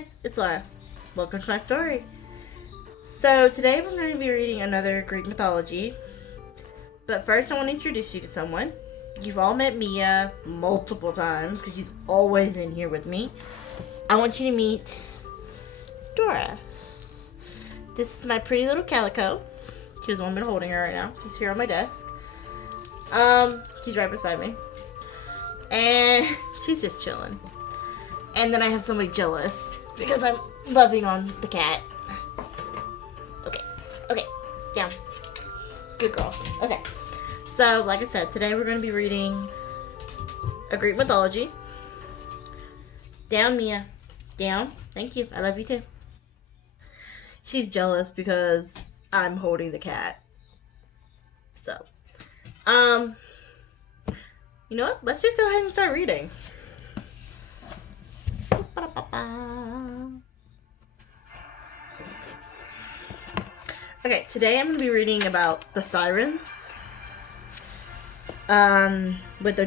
guys, it's Laura. Welcome to my story. So today we're going to be reading another Greek mythology. But first I want to introduce you to someone. You've all met Mia multiple times because she's always in here with me. I want you to meet Dora. This is my pretty little calico. She's the one been holding her right now. She's here on my desk. She's right beside me. And she's just chilling. And then I have somebody jealous because I'm loving on the cat. Okay, down. Good girl. Okay. So, like I said, today we're going to be reading a Greek mythology. Down, Mia. Down. Thank you. I love you too. She's jealous because I'm holding the cat. So, you know what? Let's just go ahead and start reading. Okay, today I'm going to be reading about the Sirens. With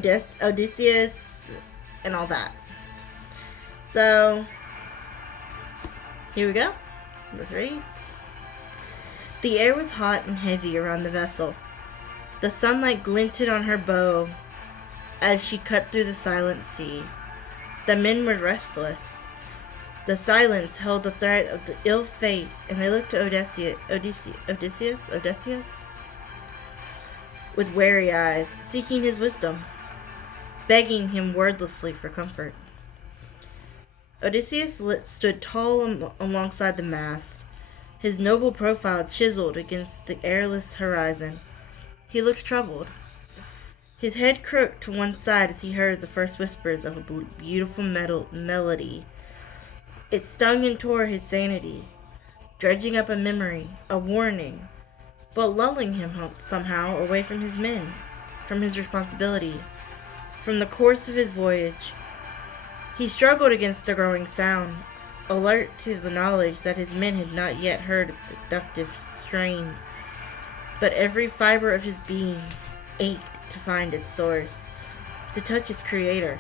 Odysseus and all that. So, here we go. Let's read. The air was hot and heavy around the vessel. The sunlight glinted on her bow as she cut through the silent sea. The men were restless. The silence held the threat of the ill fate, and they looked to Odysseus with wary eyes, seeking his wisdom, begging him wordlessly for comfort. Odysseus stood tall alongside the mast, his noble profile chiseled against the airless horizon. He looked troubled. His head crooked to one side as he heard the first whispers of a beautiful melody. It stung and tore his sanity, dredging up a memory, a warning, but lulling him somehow away from his men, from his responsibility, from the course of his voyage. He struggled against the growing sound, alert to the knowledge that his men had not yet heard its seductive strains, but every fiber of his being ached to find its source, to touch its creator,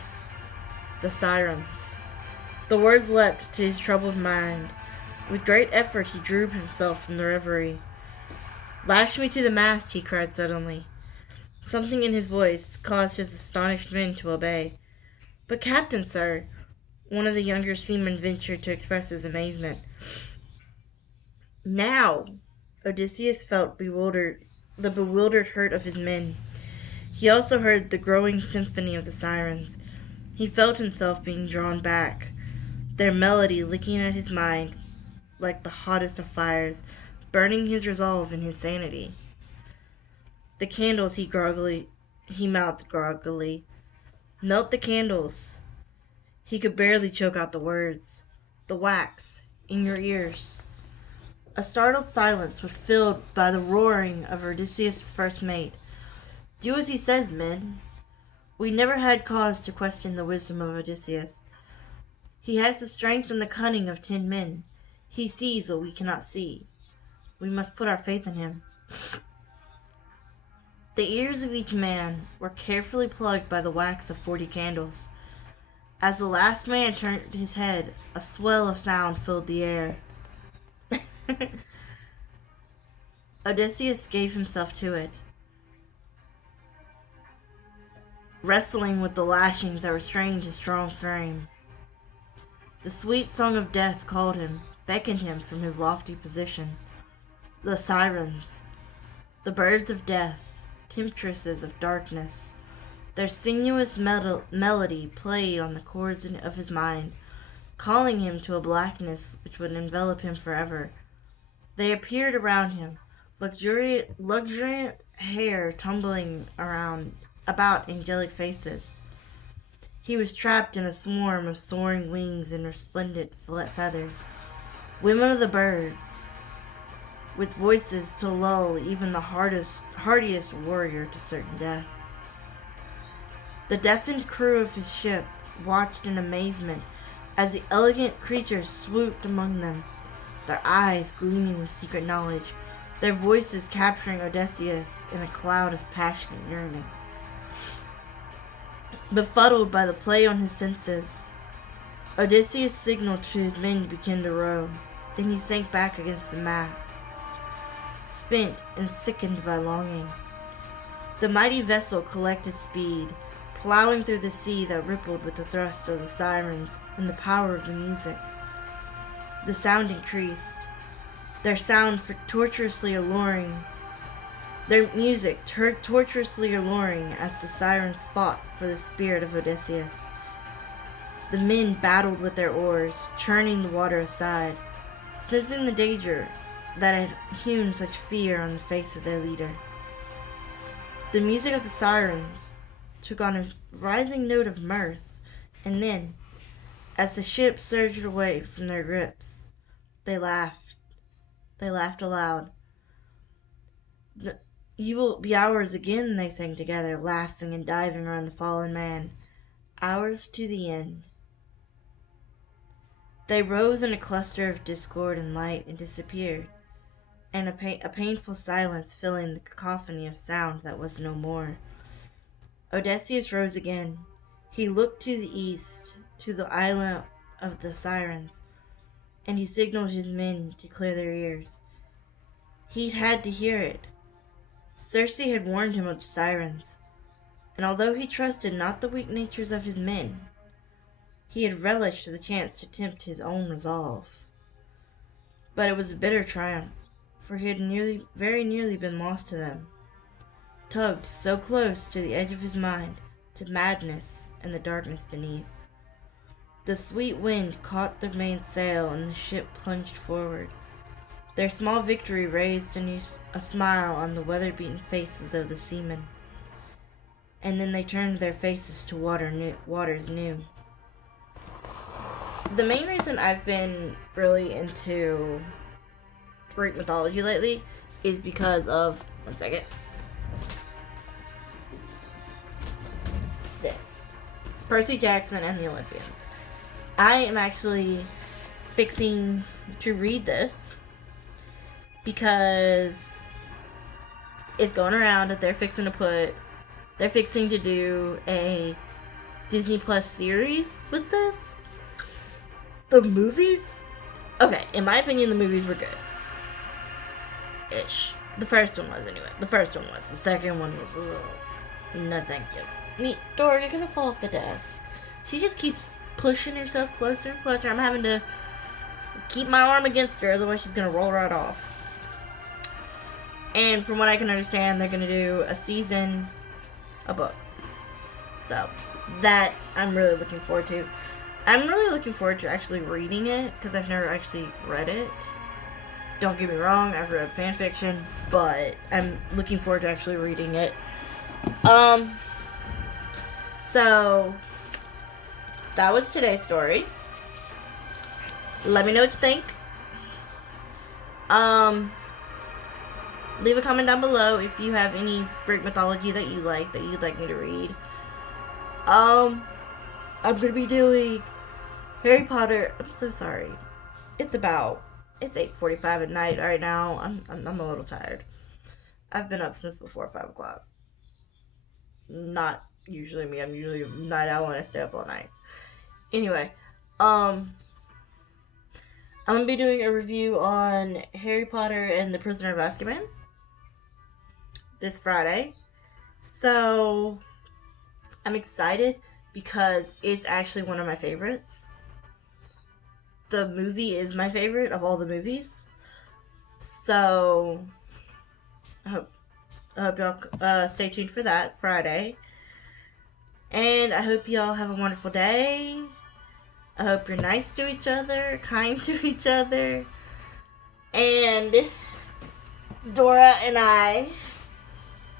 the Sirens. The words leapt to his troubled mind. With great effort he drew himself from the reverie. "Lash me to the mast," he cried suddenly. Something in his voice caused his astonished men to obey. "But Captain, sir," one of the younger seamen ventured to express his amazement. Now, Odysseus felt the bewildered hurt of his men. He also heard the growing symphony of the Sirens. He felt himself being drawn back, their melody licking at his mind like the hottest of fires, burning his resolve and his sanity. "The candles," he mouthed groggily. "Melt the candles." He could barely choke out the words. "The wax in your ears." A startled silence was filled by the roaring of Odysseus' first mate. "Do as he says, men." We never had cause to question the wisdom of Odysseus. He has the strength and the cunning of 10 men. He sees what we cannot see. We must put our faith in him. The ears of each man were carefully plugged by the wax of 40 candles. As the last man turned his head, a swell of sound filled the air. Odysseus gave himself to it, wrestling with the lashings that restrained his strong frame. The sweet song of death called him, beckoned him from his lofty position. The Sirens, the birds of death, temptresses of darkness, their sinuous melody played on the chords of his mind, calling him to a blackness which would envelop him forever. They appeared around him, luxuriant hair tumbling about angelic faces. He was trapped in a swarm of soaring wings and resplendent feathers, women of the birds, with voices to lull even the hardiest warrior to certain death. The deafened crew of his ship watched in amazement as the elegant creatures swooped among them, their eyes gleaming with secret knowledge, their voices capturing Odysseus in a cloud of passionate yearning. Befuddled by the play on his senses, Odysseus signaled to his men to begin to row. Then he sank back against the mast, spent and sickened by longing. The mighty vessel collected speed, plowing through the sea that rippled with the thrust of the sirens and the power of the music. The sound increased, their sound tortuously alluring, their music tortuously alluring as the sirens fought for the spirit of Odysseus. The men battled with their oars, churning the water aside, sensing the danger that had hewn such fear on the face of their leader. The music of the sirens took on a rising note of mirth, and then, as the ship surged away from their grips, they laughed. They laughed aloud. You will be ours again, they sang together, laughing and diving around the fallen man. Ours to the end. They rose in a cluster of discord and light and disappeared, and a painful silence filling the cacophony of sound that was no more. Odysseus rose again. He looked to the east, to the island of the Sirens, and he signaled his men to clear their ears. He'd had to hear it. Circe had warned him of the Sirens, and although he trusted not the weak natures of his men, he had relished the chance to tempt his own resolve. But it was a bitter triumph, for he had very nearly been lost to them, tugged so close to the edge of his mind, to madness and the darkness beneath. The sweet wind caught the mainsail and the ship plunged forward. Their small victory raised a smile on the weather-beaten faces of the seamen, and then they turned their faces to waters new. The main reason I've been really into Greek mythology lately is because of, one second, this. Percy Jackson and the Olympians. I am actually fixing to read this because it's going around that they're fixing to do a Disney Plus series with this. The movies? Okay, in my opinion, the movies were good. Ish. The first one was, anyway. The second one was, no thank you. Dora, you're gonna fall off the desk. She just keeps pushing herself closer and closer. I'm having to keep my arm against her, otherwise she's gonna roll right off. And from what I can understand, they're gonna do a book. So, that I'm really looking forward to. I'm really looking forward to actually reading it, because I've never actually read it. Don't get me wrong, I've read fan fiction, but I'm looking forward to actually reading it. So, that was today's story. Let me know what you think. Leave a comment down below if you have any Greek mythology that you like, that you'd like me to read. I'm gonna be doing Harry Potter. I'm so sorry. It's 8:45 at night right now. I'm a little tired. I've been up since before 5 o'clock. Not usually me. I'm usually a night owl and I stay up all night. Anyway, I'm gonna be doing a review on Harry Potter and the Prisoner of Azkaban this Friday. So I'm excited because it's actually one of my favorites. The movie is my favorite of all the movies. So I hope y'all stay tuned for that Friday. And I hope y'all have a wonderful day. I hope you're nice to each other, kind to each other. And Dora and I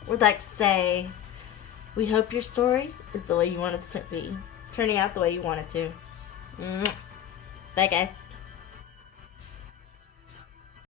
would like to say, we hope your story is the way you want it to be. Turning out the way you want it to. Bye, guys.